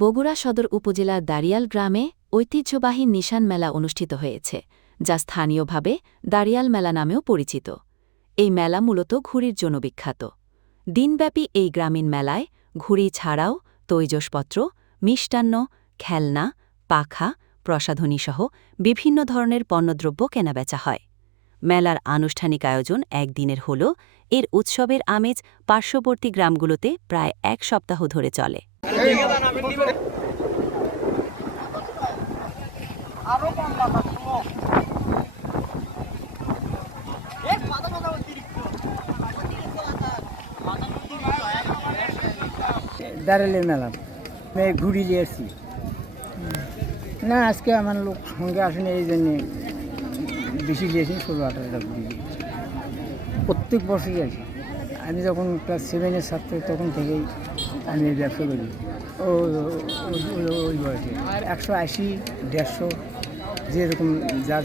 বগুড়া সদর উপজেলার দাড়িয়াল গ্রামে ঐতিহ্যবাহী নিশান মেলা অনুষ্ঠিত হয়েছে, যা স্থানীয়ভাবে দাড়িয়াল মেলা নামেও পরিচিত। এই মেলা মূলত ঘুড়ির জন্য বিখ্যাত। দিনব্যাপী এই গ্রামীণ মেলায় ঘুড়ি ছাড়াও তৈজসপত্র, মিষ্টান্ন, খেলনা, পাখা, প্রসাধনীসহ বিভিন্ন ধরনের পণ্যদ্রব্য কেনাবেচা হয়। মেলার আনুষ্ঠানিক আয়োজন একদিনের হল, এর উৎসবের আমেজ পার্শ্ববর্তী গ্রামগুলোতে প্রায় এক সপ্তাহ ধরে চলে। দাঁড়ালে মেলা মেয়ে ঘুরি এসছি না, আজকে আমার লোক সঙ্গে আসেনি, এই জন্যে বেশি দিয়েছি, ষোলো আঠারোটা ঘুরি প্রত্যেক বছরই আসি। আমি যখন ক্লাস সেভেনের ছাত্র, তখন থেকেই আমি এই ব্যবসা করি। ও ওই বয়সে। আর একশো আশি দেড়শো যেরকম যার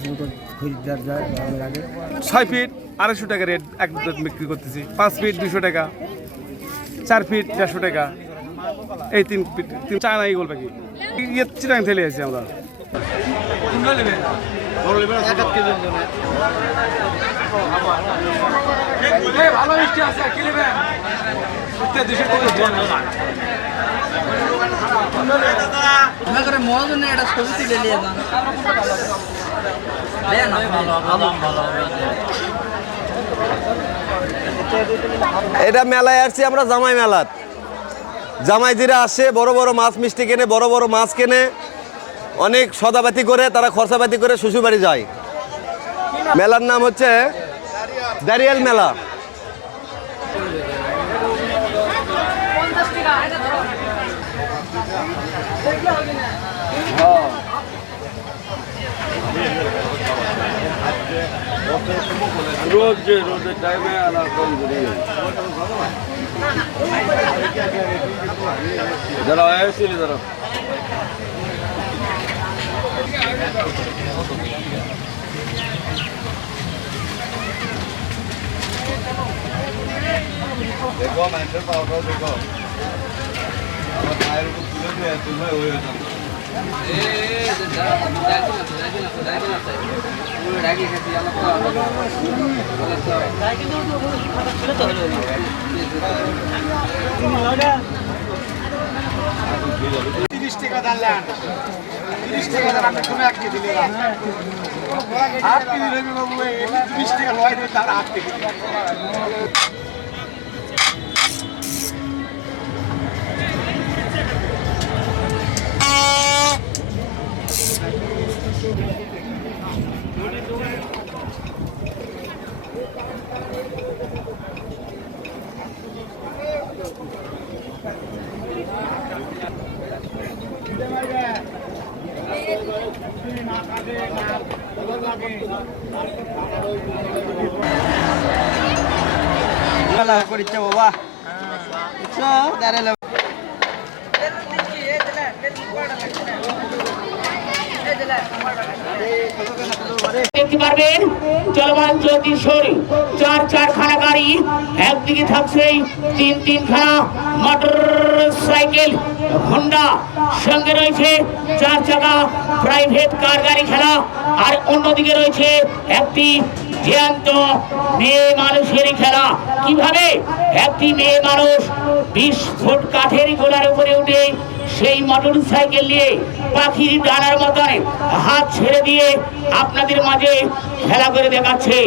খরিদ্দার যা ভালো লাগে। ছয় ফিট আড়াইশো টাকা রেট এক বিক্রি করতেছি। পাঁচ ফিট দুশো টাকা। চার ফিট দেড়শো টাকা। এই তিন ফিট তিন চায়না ইগল পাখি। ইয়ে চিটাং ফেলে আছি আমরা। ভালো মিষ্টি আমরা করে মহাজনে একটা ছবি তুলে নিয়ে যান। দেন না, ভালো ভালো ভালো এটা মেলায় আসছি আমরা জামাই মেলাত জামাইজিরা আসে বড় বড় মাছ মিষ্টি কেনে বড় বড় মাছ কেনে। অনেক সদাপাতি করে তারা খরচাপাতি করে শ্বশুরবাড়ি যায়। মেলার নাম হচ্ছে দারিয়াল মেলা। রোজ যে রোজের টাইমে যারা আসছিল যারা। রাগি খাচ্ছি তিরিশ টাকা দাঁড়ালেন তিরিশ টাকা দাঁড়ান কোনো এক নিলাম আট কেজি নেবে বাবু তিরিশ টাকা লয় তার আট করিচ্ছে বাবা বুঝছ দাঁড়ালে চলমান চলতি চার চার খানা গাড়ি। একদিকে থাকছে তিন তিন খানা মোটর সাইকেল হোন্ডা সঙ্গে রয়েছে চার চাকা প্রাইভেট কার গাড়ি খেলা। আর অন্যদিকে রয়েছে একটি জ্যান্ত মেয়ে মানুষের খেলা। কীভাবে? একটি মেয়ে মানুষ বিশ ফুট কাঠের গোলার উপরে উঠে সেই মোটর সাইকেল নিয়ে পাখির ডানার মতন হাত ছেড়ে দিয়ে আপনাদের মাঝে খেলা করে দেখাচ্ছে।